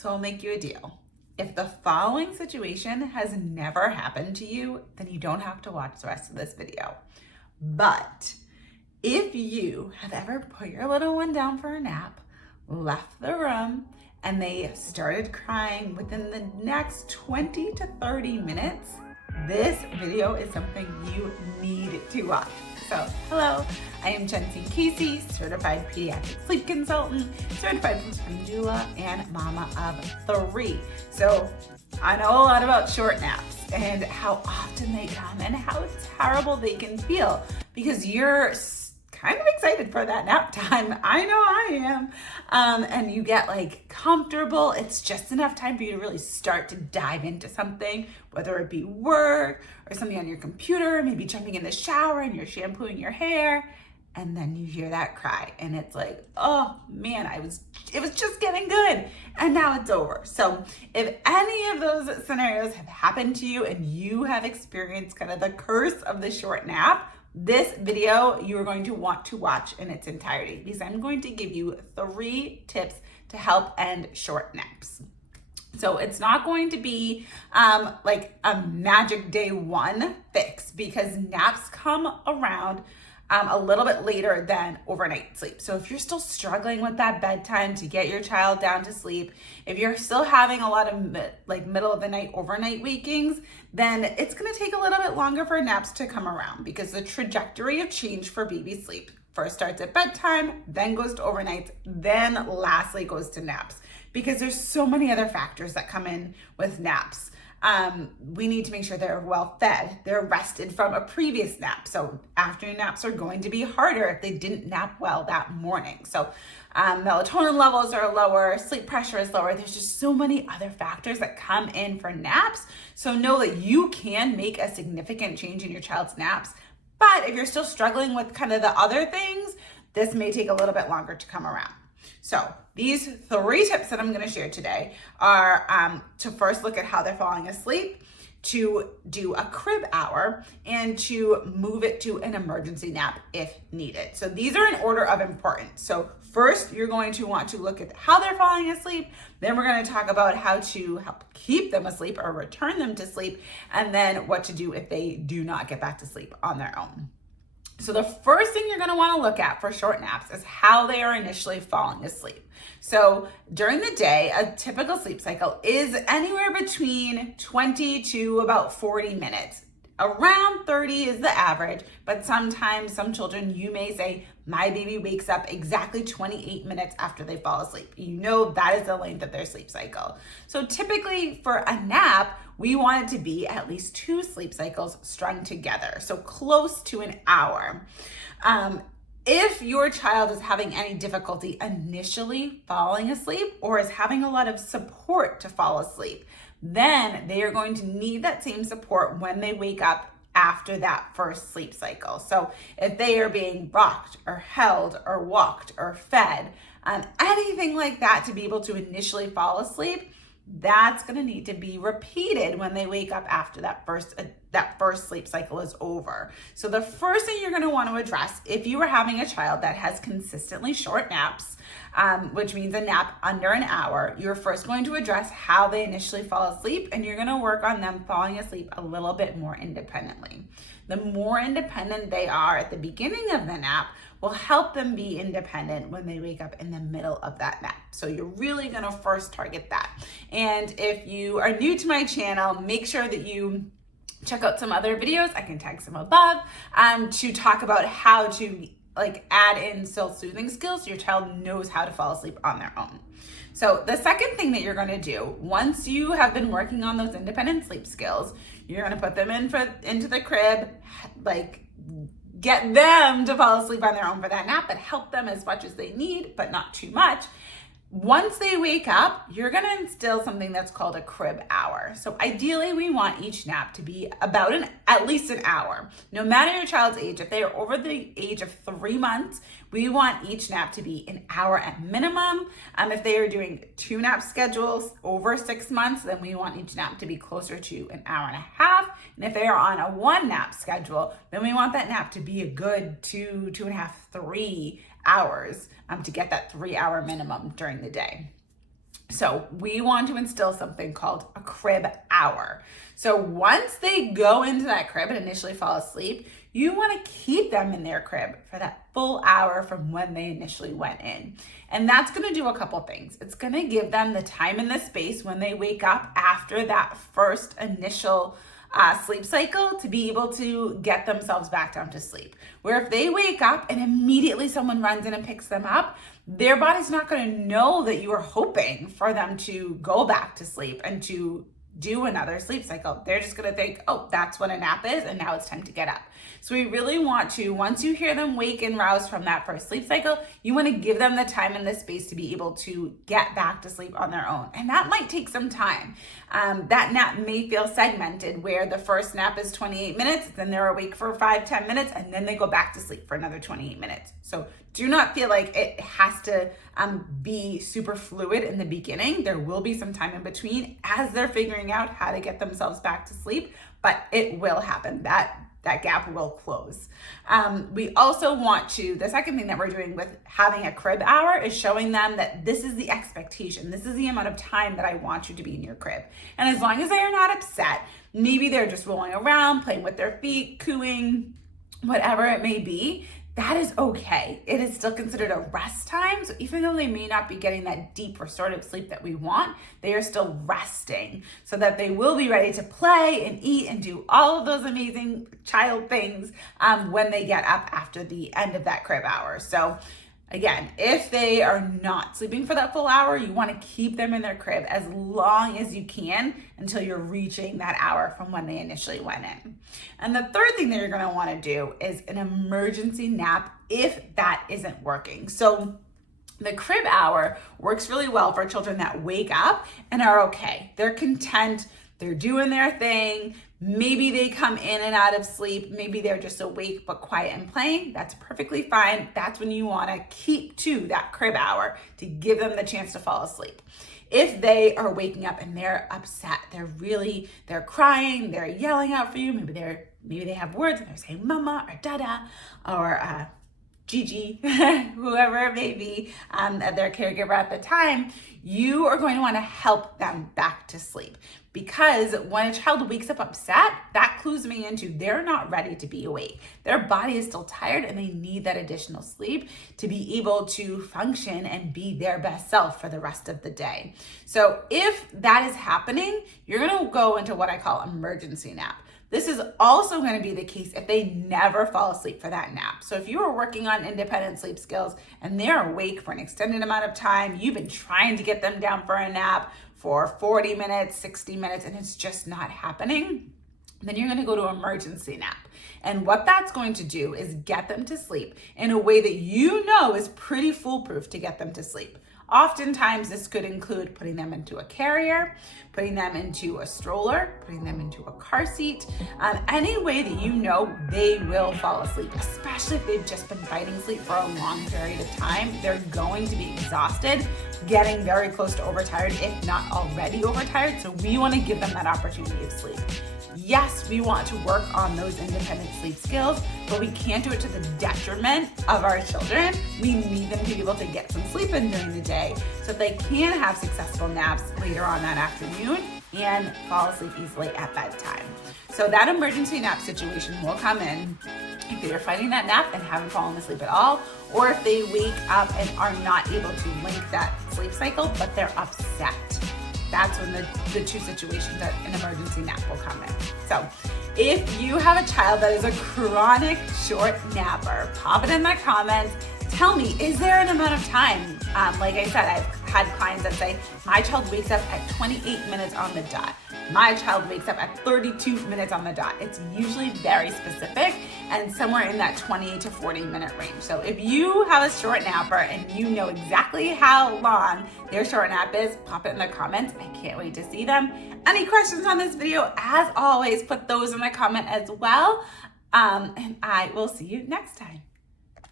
So I'll make you a deal. If the following situation has never happened to you, then you don't have to watch the rest of this video. But if you have ever put your little one down for a nap, left the room, and they started crying within the next 20 to 30 minutes, this video is something you need to watch. So, hello, I am Jency Casey, certified pediatric sleep consultant, certified postpartum doula, and mama of 3. So, I know a lot about short naps and how often they come and how terrible they can feel because you're kind of excited for that nap time. I know I am. And you get like comfortable. It's just enough time for you to really start to dive into something, whether it be work or something on your computer, maybe jumping in the shower and you're shampooing your hair. And then you hear that cry and it's like, oh man, it was just getting good and now it's over. So if any of those scenarios have happened to you and you have experienced kind of the curse of the short nap, this video you're going to want to watch in its entirety because I'm going to give you 3 tips to help end short naps. So it's not going to be like a magic day 1 fix because naps come around a little bit later than overnight sleep. So if you're still struggling with that bedtime to get your child down to sleep, if you're still having a lot of like middle of the night overnight wakings, then it's gonna take a little bit longer for naps to come around because the trajectory of change for baby sleep first starts at bedtime, then goes to overnights, then lastly goes to naps because there's so many other factors that come in with naps. We need to make sure they're well fed, they're rested from a previous nap. So afternoon naps are going to be harder if they didn't nap well that morning. So melatonin levels are lower, sleep pressure is lower. There's just so many other factors that come in for naps. So know that you can make a significant change in your child's naps. But if you're still struggling with kind of the other things, this may take a little bit longer to come around. So these 3 tips that I'm going to share today are to first look at how they're falling asleep, to do a crib hour, and to move it to an emergency nap if needed. So these are in order of importance. So first, you're going to want to look at how they're falling asleep. Then we're going to talk about how to help keep them asleep or return them to sleep, and then what to do if they do not get back to sleep on their own. So the first thing you're going to want to look at for short naps is how they are initially falling asleep. So during the day, a typical sleep cycle is anywhere between 20 to about 40 minutes. Around 30 is the average, but sometimes some children, you may say, my baby wakes up exactly 28 minutes after they fall asleep. You know that is the length of their sleep cycle. So typically for a nap, we want it to be at least 2 sleep cycles strung together, so close to an hour. If your child is having any difficulty initially falling asleep or is having a lot of support to fall asleep, then they are going to need that same support when they wake up after that first sleep cycle. So if they are being rocked or held or walked or fed, anything like that to be able to initially fall asleep, that's going to need to be repeated when they wake up after that first sleep cycle is over. So the first thing you're going to want to address if you are having a child that has consistently short naps, which means a nap under an hour, you're first going to address how they initially fall asleep, and you're going to work on them falling asleep a little bit more independently. The more independent they are at the beginning of the nap will help them be independent when they wake up in the middle of that nap. So you're really going to first target that. And if you are new to my channel, make sure that you check out some other videos. I can tag some above to talk about how to add in self-soothing skills so your child knows how to fall asleep on their own. So the second thing that you're going to do once you have been working on those independent sleep skills, you're going to put them into the crib, get them to fall asleep on their own for that nap, but help them as much as they need, but not too much. Once they wake up, you're going to instill something that's called a crib hour. So ideally, we want each nap to be about at least an hour. No matter your child's age, if they are over the age of 3 months, we want each nap to be an hour at minimum. If they are doing 2 nap schedules over 6 months, then we want each nap to be closer to an hour and a half. And if they are on a 1 nap schedule, then we want that nap to be a good 2.5, 3 hours to get that 3 hour minimum during the day. So we want to instill something called a crib hour. So once they go into that crib and initially fall asleep, you want to keep them in their crib for that full hour from when they initially went in. And that's going to do a couple things. It's going to give them the time and the space when they wake up after that first initial sleep cycle to be able to get themselves back down to sleep. Where if they wake up and immediately someone runs in and picks them up, their body's not going to know that you are hoping for them to go back to sleep and to do another sleep cycle. They're just going to think, oh, that's what a nap is, and now it's time to get up. So we really want to, once you hear them wake and rouse from that first sleep cycle, you want to give them the time and the space to be able to get back to sleep on their own. And that might take some time. That nap may feel segmented, where the first nap is 28 minutes, then they're awake for 5-10 minutes, and then they go back to sleep for another 28 minutes. So do not feel like it has to be super fluid in the beginning. There will be some time in between as they're figuring out how to get themselves back to sleep, but it will happen. That gap will close. We also want to, the second thing that we're doing with having a crib hour is showing them that this is the expectation. This is the amount of time that I want you to be in your crib. And as long as they are not upset, maybe they're just rolling around, playing with their feet, cooing, whatever it may be, that is okay. It is still considered a rest time. So even though they may not be getting that deep restorative sleep that we want, they are still resting so that they will be ready to play and eat and do all of those amazing child things when they get up after the end of that crib hour. So again, if they are not sleeping for that full hour, you want to keep them in their crib as long as you can until you're reaching that hour from when they initially went in. And the third thing that you're going to want to do is an emergency nap if that isn't working. So the crib hour works really well for children that wake up and are okay. They're content. They're doing their thing. Maybe they come in and out of sleep. Maybe they're just awake but quiet and playing. That's perfectly fine. That's when you want to keep to that crib hour to give them the chance to fall asleep. If they are waking up and they're upset, they're crying, they're yelling out for you. Maybe they have words and they're saying mama or dada or Gigi, whoever it may be, their caregiver at the time, you are going to want to help them back to sleep. Because when a child wakes up upset, that clues me into they're not ready to be awake. Their body is still tired and they need that additional sleep to be able to function and be their best self for the rest of the day. So if that is happening, you're going to go into what I call emergency nap. This is also going to be the case if they never fall asleep for that nap. So if you are working on independent sleep skills and they're awake for an extended amount of time, you've been trying to get them down for a nap for 40 minutes, 60 minutes, and it's just not happening, then you're going to go to emergency nap. And what that's going to do is get them to sleep in a way that you know is pretty foolproof to get them to sleep. Oftentimes, this could include putting them into a carrier, putting them into a stroller, putting them into a car seat, any way that you know they will fall asleep, especially if they've just been fighting sleep for a long period of time. They're going to be exhausted, getting very close to overtired, if not already overtired. So we want to give them that opportunity of sleep. Yes, we want to work on those independent sleep skills, but we can't do it to the detriment of our children. We need them to be able to get some sleep in during the day so they can have successful naps later on that afternoon and fall asleep easily at bedtime. So that emergency nap situation will come in if they're fighting that nap and haven't fallen asleep at all, or if they wake up and are not able to link that sleep cycle, but they're upset. That's when the two situations that an emergency nap will come in. So if you have a child that is a chronic short napper, pop it in the comments. Tell me, is there an amount of time? Like I said, I've had clients that say, my child wakes up at 28 minutes on the dot. My child wakes up at 32 minutes on the dot. It's usually very specific and somewhere in that 20 to 40 minute range. So if you have a short napper and you know exactly how long their short nap is, pop it in the comments. I can't wait to see them. Any questions on this video, as always, put those in the comment as well. And I will see you next time.